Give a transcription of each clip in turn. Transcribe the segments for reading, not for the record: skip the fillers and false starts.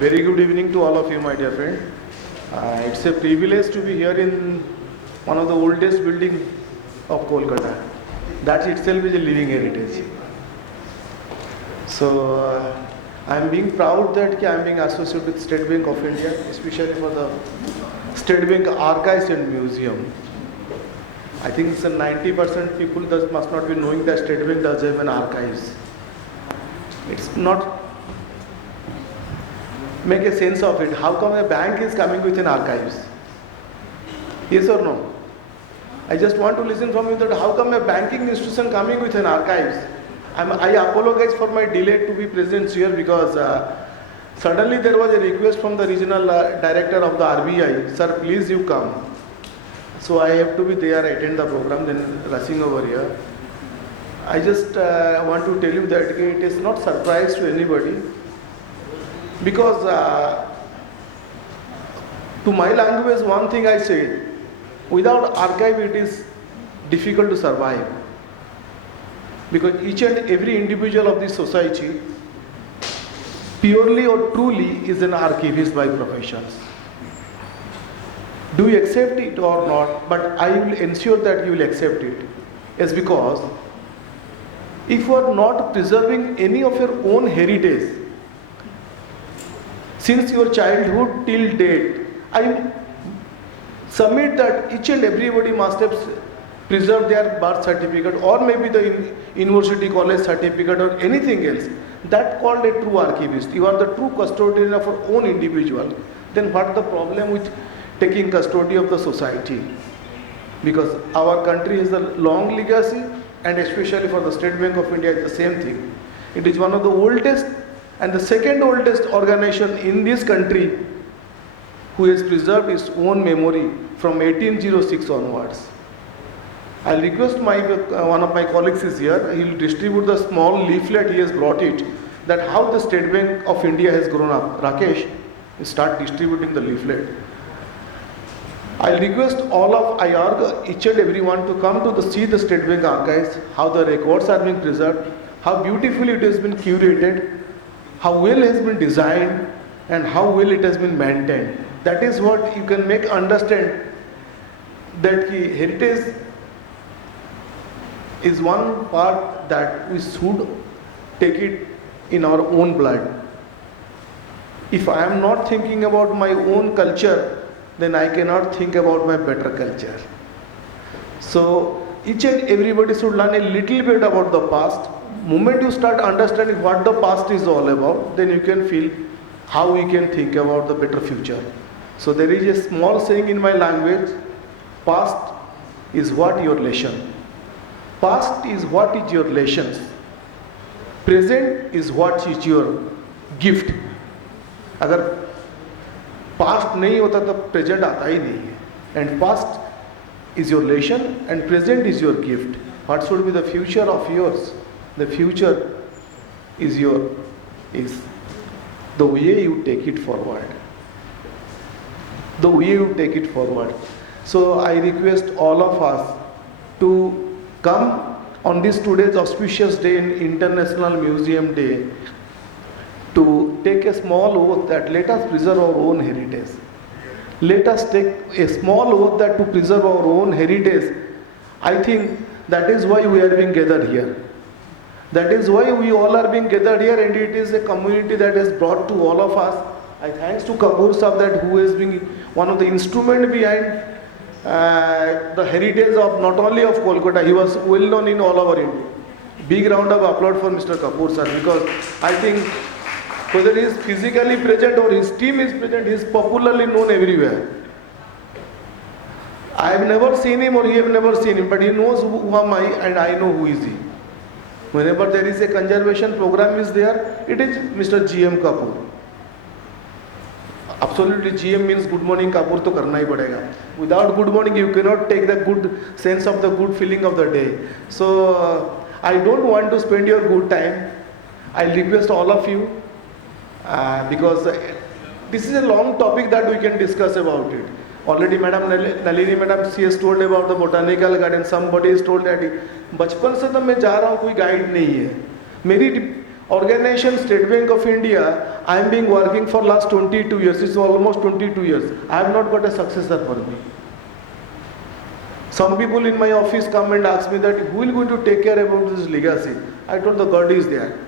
Very good evening to all of you, my dear friend. It's a privilege to be here in one of the oldest buildings of Kolkata. That itself is a living heritage. So I'm being proud that I'm being associated with State Bank of India, especially for the State Bank Archives and Museum. I think it's a 90% people must not be knowing that State Bank does have an archives. It's not make a sense of it. How come a bank is coming with an archives? Yes or no? I just want to listen from you that how come a banking institution coming with an archives? I apologize for my delay to be present here because suddenly there was a request from the regional director of the RBI, sir, please you come. So I have to be there, attend the program, then rushing over here. I just want to tell you that it is not surprise to anybody because to my language one thing I say, without archive it is difficult to survive. Because each and every individual of this society purely or truly is an archivist by profession. Do you accept it or not? But I will ensure that you will accept it. It's because if you are not preserving any of your own heritage, since your childhood till date, I submit that each and everybody must have preserved their birth certificate or maybe the university college certificate or anything else. That called a true archivist. You are the true custodian of your own individual. Then what the problem with taking custody of the society? Because our country has a long legacy and especially for the State Bank of India it's the same thing. It is one of the oldest and the second oldest organization in this country who has preserved its own memory from 1806 onwards. I'll request one of my colleagues is here, he will distribute the small leaflet he has brought it, that how the State Bank of India has grown up. Rakesh, you start distributing the leaflet. I'll request I urge each and everyone to come to see the State Bank archives, how the records are being preserved, how beautifully it has been curated, how well it has been designed, and how well it has been maintained. That is what you can make understand that heritage is one part that we should take it in our own blood. If I am not thinking about my own culture, then I cannot think about my better culture. So each and everybody should learn a little bit about the past. Moment you start understanding what the past is all about, then you can feel how we can think about the better future. So there is a small saying in my language, past is what your lesson. Past is what is your lessons. Present is what is your gift. अगर past नहीं होता तो present आता ही नहीं है. And past is your lesson and present is your gift. What should be the future of yours? The future is the way you take it forward. The way you take it forward. So I request all of us to come on this today's auspicious day in International Museum Day to take a small oath that let us preserve our own heritage. Let us take a small oath that to preserve our own heritage. I think that is why we are being gathered here. That is why we all are being gathered here, and it is a community that has brought to all of us. I thanks to Kapoor Sahab that who has been one of the instrument behind the heritage of not only of Kolkata, he was well known in all over India. Big round of applause for Mr. Kapoor sir, because I think whether he is physically present or his team is present, he is popularly known everywhere. I have never seen him or he have never seen him, but he knows who am I and I know who is he. Whenever there is a conservation program is there, it is Mr. GM Kapoor. Absolutely, GM means good morning Kapoor to karna hi padega. Without good morning, you cannot take the good sense of the good feeling of the day. So I don't want to spend your good time. I request all of you because this is a long topic that we can discuss about it. Already Madam Nalini Madam, she has told about the botanical garden. Somebody has told that बचपन से तो मैं जा रहा हूँ कोई guide नहीं है. मेरी Organization State Bank of India, I am being working for last 22 years. It's almost 22 years. I have not got a successor for me. Some people in my office come and ask me that who will going to take care about this legacy? I told the God is there.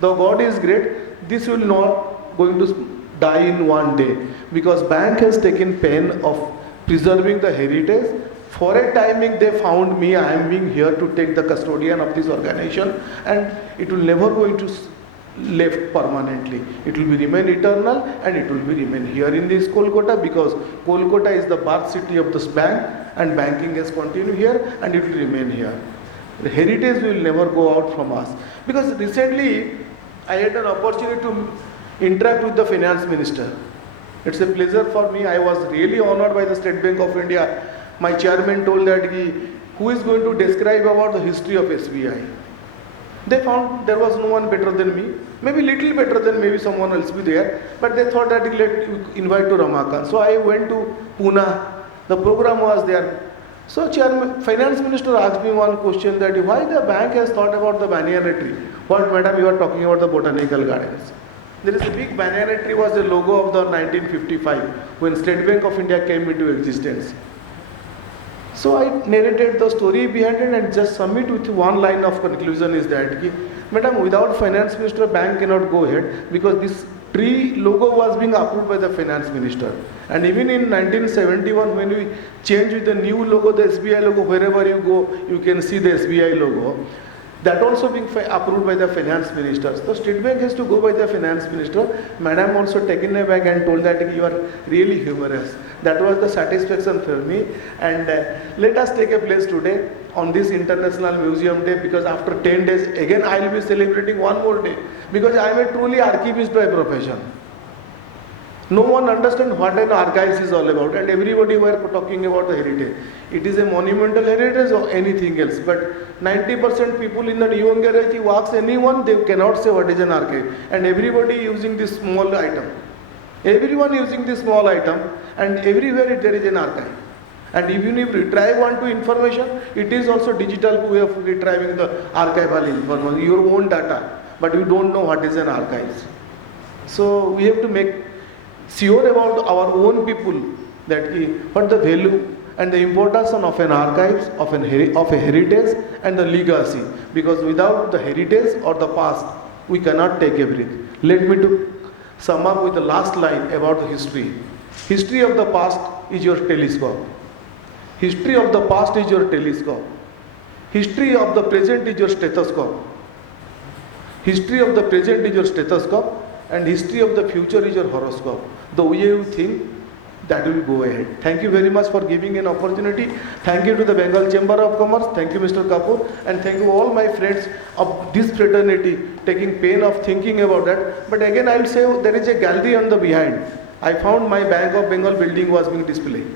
The God is great. This will not going to die in one day, because bank has taken pain of preserving the heritage. For a timing they found me. I am being here to take the custodian of this organization, and it will never going to left permanently. It will be remain eternal, and it will be remain here in this Kolkata, because Kolkata is the birth city of this bank, and banking has continued here, and it will remain here. The heritage will never go out from us. Because recently I had an opportunity to interact with the finance minister. It's a pleasure for me. I was really honored by the State Bank of India. My chairman told that who is going to describe about the history of SBI. They found there was no one better than me, maybe little better than maybe someone else be there, but they thought that let invite to Ramakant. So I went to Pune. The program was there. So chairman, finance minister asked me one question, that why the bank has thought about the banyan tree. What, madam, you are talking about the botanical gardens. There is a big banyan tree, was the logo of the 1955 when State Bank of India came into existence. So I narrated the story behind it and just submit with one line of conclusion is that, madam, without finance minister, bank cannot go ahead, because this tree logo was being approved by the finance minister. And even in 1971, when we changed with the new logo, the SBI logo, wherever you go, you can see the SBI logo. That also being approved by the finance minister. So State Bank has to go by the finance minister. Madam also taken aback and told that you are really humorous. That was the satisfaction for me. And let us take a place today on this International Museum Day, because after 10 days again I will be celebrating one more day, because I am a truly archivist by profession. No one understands what an archives is all about, and everybody were talking about the heritage. It is a monumental heritage or anything else, but 90% people in the younger age, you ask anyone, they cannot say what is an archive, and everybody using this small item. Everyone using this small item, and everywhere there is an archive. And even if you retrieve onto information, it is also digital way of retrieving the archival information, your own data, but you don't know what is an archives. So we have to make sure about our own people that what the value and the importance of an archives, of a heritage and the legacy, because without the heritage or the past, we cannot take everything. Let me to sum up with the last line about the history. History of the past is your telescope. History of the past is your telescope. History of the present is your stethoscope. History of the present is your stethoscope, and history of the future is your horoscope. The way you think, that will go ahead. Thank you very much for giving an opportunity. Thank you to the Bengal Chamber of Commerce. Thank you, Mr. Kapoor, and thank you all my friends of this fraternity taking pain of thinking about that. But again, I will say there is a gallery on the behind. I found my Bank of Bengal building was being displayed.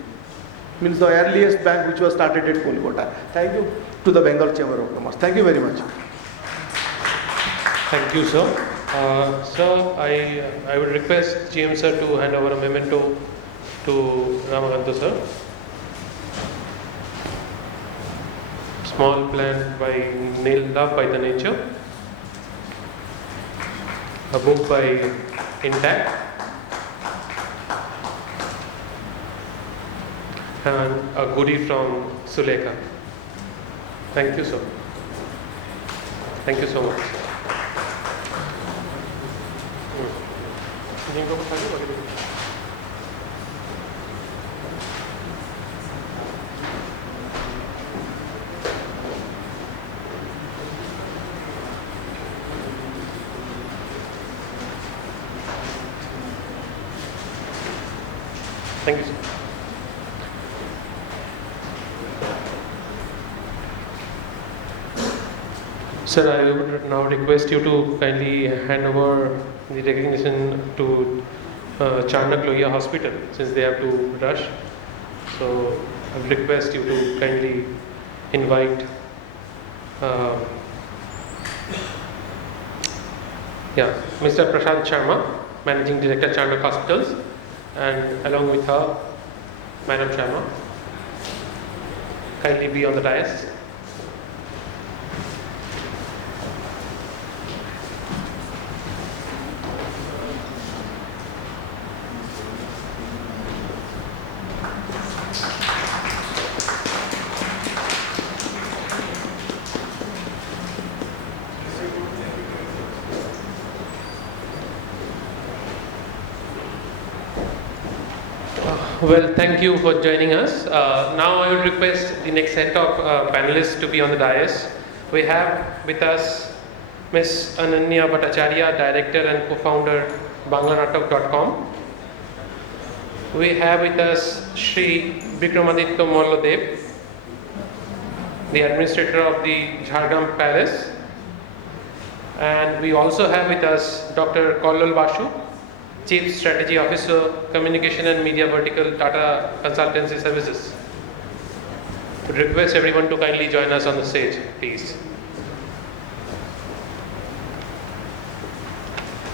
Means the earliest bank which was started at Kolkata. Thank you to the Bengal Chamber of Commerce. Thank you very much. Thank you, sir. Sir, I would request GM sir to hand over a memento to Ramakanta sir. Small plant by Love by the Nature. A book by Intact. And a goodie from Sulekha. Thank you, sir. Thank you so much. Thank you, sir. Sir, I would now request you to kindly hand over the recognition to Charnak Lohia Hospital, since they have to rush. So I would request you to kindly invite Mr. Prashant Sharma, Managing Director, Charnak Hospitals, and along with her, Madam Sharma. Kindly be on the dais. Well, thank you for joining us. Now I would request the next set of panelists to be on the dais. We have with us Ms. Ananya Bhattacharya, Director and Co-founder banglanatak.com. We have with us Shri Vikramaditya Molladev, the Administrator of the Jhargram Palace. And we also have with us Dr. Kollal Basu, Chief Strategy Officer, Communication and Media Vertical, Tata Consultancy Services. Would request everyone to kindly join us on the stage, please.